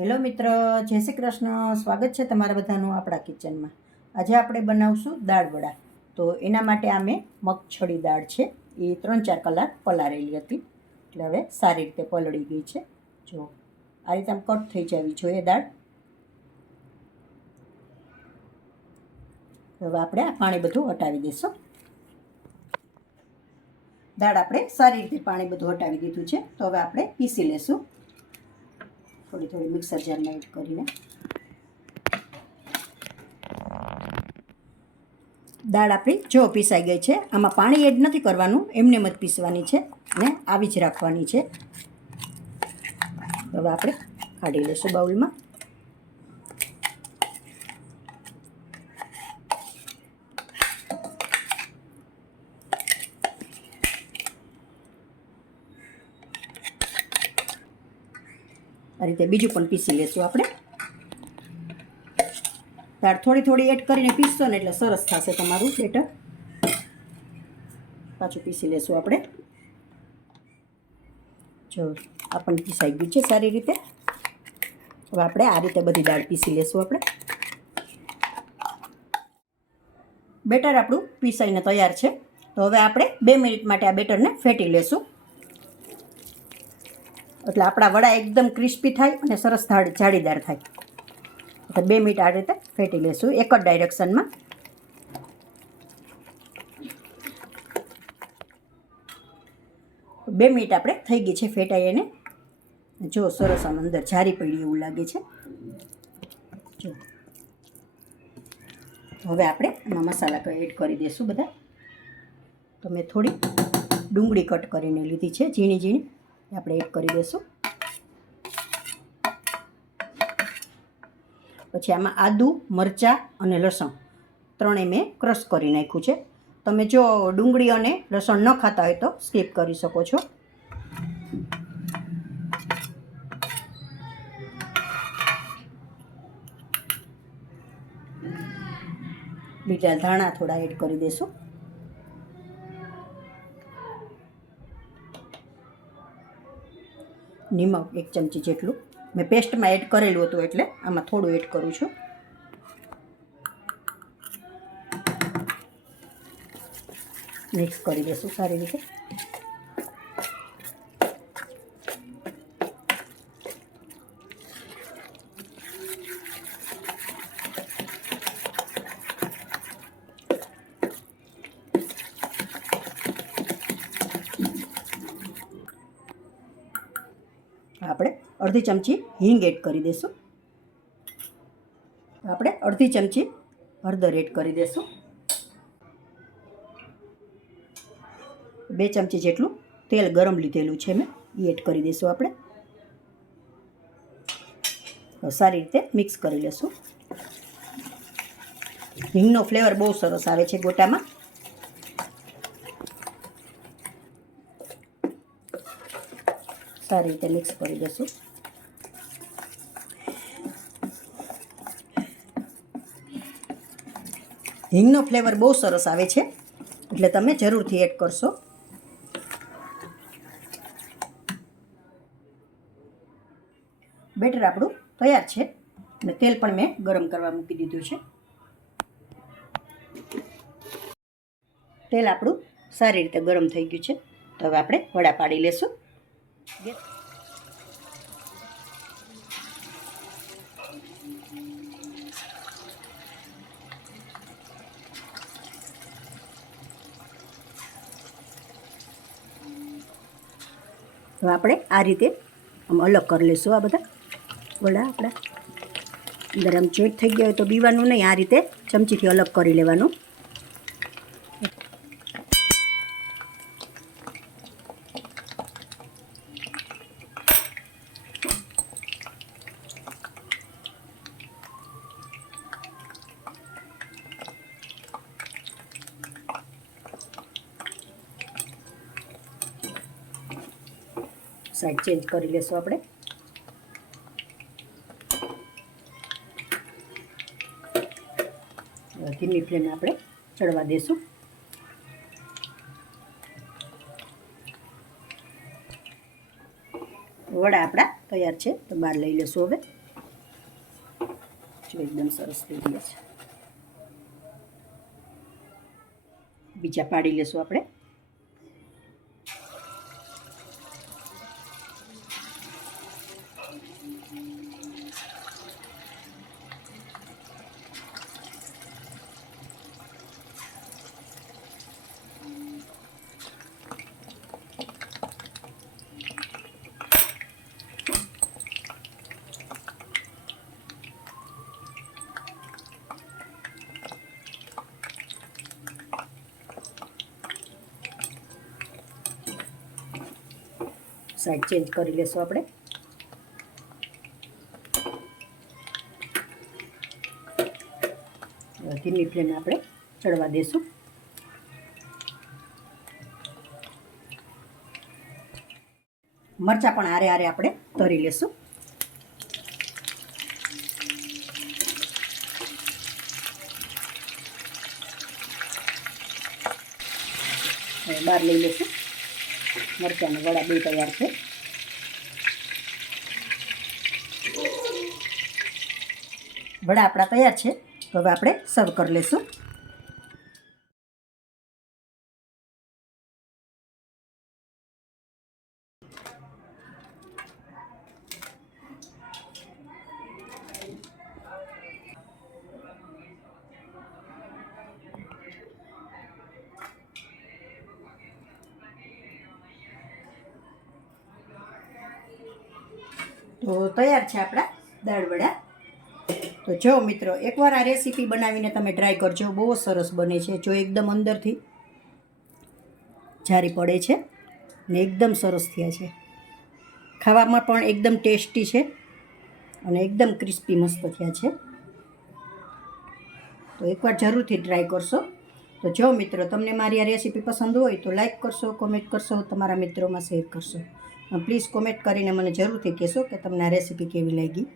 Hello મિત્ર, જય શ્રી કૃષ્ણ. સ્વાગત છે તમારા બધાનું આપણા કિચનમાં. આજે આપણે બનાવશું દાળ વડા. તો એના માટે આ મેં મગછળી દાળ છે એ 3-4 કલાક પલાળેલી હતી, એટલે હવે સારી રીતે પલળી ગઈ છે. જો આ રીતે આમ કટ થઈ જવી જોઈએ દાળ. હવે આપણે આ પાણી બધું હટાવી દઈશું. દાળ આપણે સારી રીતે પાણી બધું હટાવી દીધું છે. તો હવે આપણે પીસી લેશું થોડી મિક્સર જારમાં એડ કરીને. દાળ આપણી જો પીસાઈ ગઈ છે. આમાં પાણી એડ નથી કરવાનું, એમને જ પીસવાની છે અને આવી જ રાખવાની છે. હવે આપણે કાઢી લઈશું બાઉલમાં. આ રીતે બીજું પણ પીસી લેશું આપણે. દાળ થોડી એડ કરીને પીસશો ને એટલે સરસ થશે તમારું બેટર. પાછું પીસી લેશું આપણે. જો આ પણ પીસાઈ ગયું છે સારી રીતે. હવે આપણે આ રીતે બધી દાળ પીસી લેશું આપણે. બેટર આપણું પીસાઈને તૈયાર છે. તો હવે આપણે 2 મિનિટ માટે આ બેટરને ફેટી લેશું, એટલે આપણા વડા એકદમ ક્રિસ્પી થાય અને સરસ જાળીદાર થાય. એટલે 2 મિનિટ આ રીતે ફેટી લેશું એક જ ડાયરેક્શનમાં. બે મિનિટ આપણે થઈ ગઈ છે ફેટાઈ એને. જો સરસ આમ અંદર જારી પડી એવું લાગે છે. જો હવે આપણે આમાં મસાલા એડ કરી દઈશું બધા. તો મેં થોડી ડુંગળી કટ કરીને લીધી છે ઝીણી આપણે એડ કરી દઈશું. પછી આમાં આદુ, મરચાં અને લસણ ત્રણેય મેં ક્રશ કરી નાખ્યું છે. તમે જો ડુંગળી અને લસણ ન ખાતા હોય તો સ્કીપ કરી શકો છો. લીલા ધાણા થોડા એડ કરી દઈશું. નિમક 1 ચમચી જેટલું. મેં પેસ્ટમાં એડ કરેલું હતું એટલે આમાં થોડું એડ કરું છું. મિક્સ કરી દઈશું સારી રીતે. આપણે અડધી ચમચી હિંગ એડ કરી દઈશું. આપણે અડધી ચમચી હળદર એડ કરી દઈશું. 2 ચમચી જેટલું તેલ ગરમ લીધેલું છે મેં, એ એડ કરી દઈશું આપણે. સારી રીતે મિક્સ કરી લઈશું. હિંગનો ફ્લેવર બહુ સરસ આવે છે ગોટામાં. સારી રીતે મિક્સ કરી દઈશું. હિંગનો ફ્લેવર બહુ સરસ આવે છે એટલે તમે જરૂરથી એડ કરશો. બેટર આપણું તૈયાર છે અને તેલ પણ મેં ગરમ કરવા મૂકી દીધું છે. તેલ આપણું સારી રીતે ગરમ થઈ ગયું છે. તો હવે આપણે વડા પાડી લેશું. હવે આપણે આ રીતે આમ અલગ કરી લઈશું. આ બધા વડા આપણા અંદર આમ જોઈન્ટ થઈ ગયા હોય તો બીવાનું નહીં, આ રીતે ચમચીથી અલગ કરી લેવાનું. સાઈડ ચેન્જ કરી લેશું આપણે. ધીમી ફ્લેમે આપણે ચડવા દેશું. વડા આપણા તૈયાર છે. તો બહાર લઈ લેશું હવે. જો એકદમ સરસ થઈ ગયા છે. બીજા પાડી લેશું આપણે. સાઈડ ચેન્જ કરી લેશું આપણે. ધીમી ફ્લેમે આપણે ચડવા દેશું. મરચાં પણ આરે આપણે તરી લેશું. હવે બહાર લઈ લેશું. મરચાંના વડા બે તૈયાર છે. વડા આપણા તૈયાર છે. તો હવે આપણે સર્વ કરી લેશું. તો તૈયાર છે આપણા દાળ વડા. તો જો મિત્રો એકવાર આ રેસીપી બનાવીને તમે ટ્રાય કરજો. બહુ સરસ બને છે. જો એકદમ અંદરથી જારી પડે છે ને એકદમ સરસ થયા છે. ખાવામાં પણ એકદમ ટેસ્ટી છે અને એકદમ ક્રિસ્પી મસ્ત થયા છે. તો એકવાર જરૂરથી ટ્રાય કરશો. તો જો મિત્રો તમને મારી આ રેસીપી પસંદ હોય તો લાઈક કરશો, કોમેન્ટ કરશો, તમારા મિત્રોમાં શેર કરશો. પ્લીઝ કોમેન્ટ કરીને મને જરૂરથી કહેશો કે તમને આ રેસીપી કેવી લાગી.